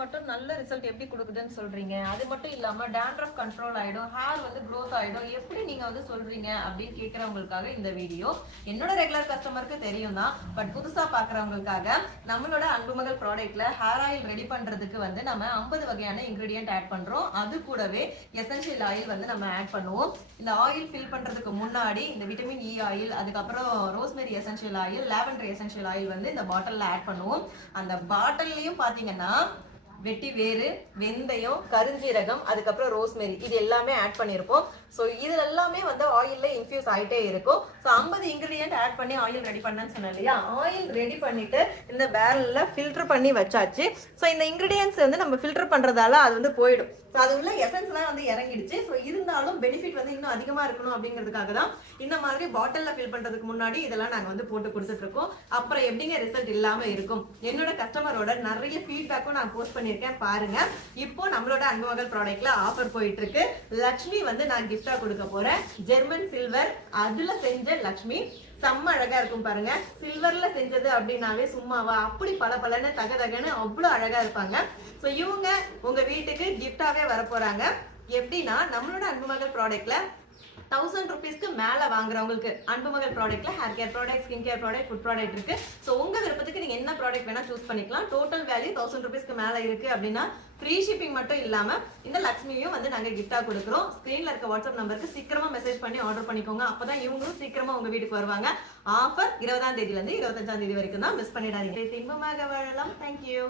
மட்டும் நல்ல ரிசல்ட் எப்படி கொடுக்குதுன்னு சொல்றீங்க? அது மட்டும் இல்லாம டாண்ட்ரஃப் கண்ட்ரோல் ஆயிடும், ஹேர் வந்து க்ரோத் ஆயிடும், எப்படி நீங்க வந்து சொல்றீங்க அப்படின்னு கேட்கறவங்களுக்காக இந்த வீடியோ. என்னோட ரெகுலர் கஸ்டமருக்கு தெரியும் தான், பட் புதுசா பாக்குறவங்களுக்காக நம்மளோட அன்புமகள் ப்ராடக்ட்ல ஹேர் ஆயில் ரெடி பண்றதுக்கு வந்து நம்ம 50 வகையான இன்கிரீடியன்ட் ஆட் பண்றோம். அது கூடவே எசென்ஷியல் ஆயில் வந்து நம்ம ஆட் பண்ணுவோம். இந்த ஆயில் ஃபில் பண்றதுக்கு முன்னாடி இந்த விட்டமின் இ ஆயில், அதுக்கப்புறம் rosemary essential oil, lavender essential oil வந்து இந்த பாட்டில்ல ஆட் பண்ணுவோம். அந்த பாட்டில்லையும் பாத்தீங்கன்னா வெட்டி வேறு, வெந்தயம், கருஞ்சீரகம், அதுக்கப்புறம் ரோஸ்மெரி, இது எல்லாமே ஆட் பண்ணியிருப்போம். ஸோ இது எல்லாமே வந்து ஆயில்ல இன்ஃபியூஸ் ஆகிட்டே இருக்கும். ஸோ 50 இன்கிரீடியன்ட் ஆட் பண்ணி ஆயில் ரெடி பண்ணேன்னு சொன்னேன் இல்லையா? ஆயில் ரெடி பண்ணிட்டு இந்த பேரல்ல ஃபில்டர் பண்ணி வச்சாச்சு. ஸோ இந்த இன்கிரீடியன்ஸ் வந்து நம்ம ஃபில்டர் பண்றதால அது வந்து போயிடும். ஸோ அது உள்ள எசன்ஸ்லாம் வந்து இறங்கிடுச்சு. ஸோ இருந்தாலும் பெனிஃபிட் வந்து இன்னும் அதிகமா இருக்கணும் அப்படிங்கிறதுக்காக தான் இந்த மாதிரி பாட்டில்ல ஃபில் பண்றதுக்கு முன்னாடி இதெல்லாம் நாங்கள் வந்து போட்டு கொடுத்துட்டு இருக்கோம். அப்புறம் எப்படிங்க ரிசல்ட் இல்லாம இருக்கும்? என்னோட கஸ்டமரோட நிறைய ஃபீட்பேக்கும் நான் போஸ்ட் பண்ணியிருக்கேன், பாருங்க. இப்போ நம்மளோட அன்புமகள் ப்ராடக்ட்ல ஆஃபர் போயிட்டு இருக்கு. லக்ஷ்மி வந்து நான் கிஃப்டா கொடுக்க போறேன். ஜெர்மன் சில்வர், அதுல செஞ்ச லக்ஷ்மி செம்ம அழகா இருக்கும் பாருங்க. சில்வர்ல செஞ்சது அப்படின்னாவே சும்மாவா, அப்படி பளபளன்னு தகதகன்னு அவ்வளவு அழகா இருப்பாங்க. ஸோ இவங்க உங்க வீட்டுக்கு கிஃப்டாவே வர போறாங்க. எப்படின்னா நம்மளோட அன்புமகள் ப்ராடக்ட்ல 1000 rupeesக்கு மேல வாங்குறவங்களுக்கு அன்புமகள் ப்ராடக்ட்ல hair care product, skin care product, food product இருக்கு. ஸோ உங்க விருப்பத்துக்கு நீங்க என்ன ப்ராடக்ட் வேணா சூஸ் பண்ணிக்கலாம். டோட்டல் வேல்யூ 1000 rupeesக்கு மேல இருக்கு அப்படின்னா ஃப்ரீ ஷிப்பிங் மட்டும் இல்லாம இந்த லக்ஷ்மியும் வந்து நாங்க கிஃப்டா கொடுக்குறோம். ஸ்கிரீன்ல இருக்க வாட்ஸ்அப் நம்பருக்கு சீக்கிரமா மெசேஜ் பண்ணி ஆர்டர் பண்ணிக்கோங்க. அப்பதான் இவங்களும் சீக்கிரமா உங்க வீட்டுக்கு வருவாங்க. ஆஃபர் 20ஆம் தேதியில இருந்து 25ஆம் தேதி வரைக்கும் தான், மிஸ் பண்ணிடாதீங்க. இன்பமாக வாழலாம். தேங்க்யூ.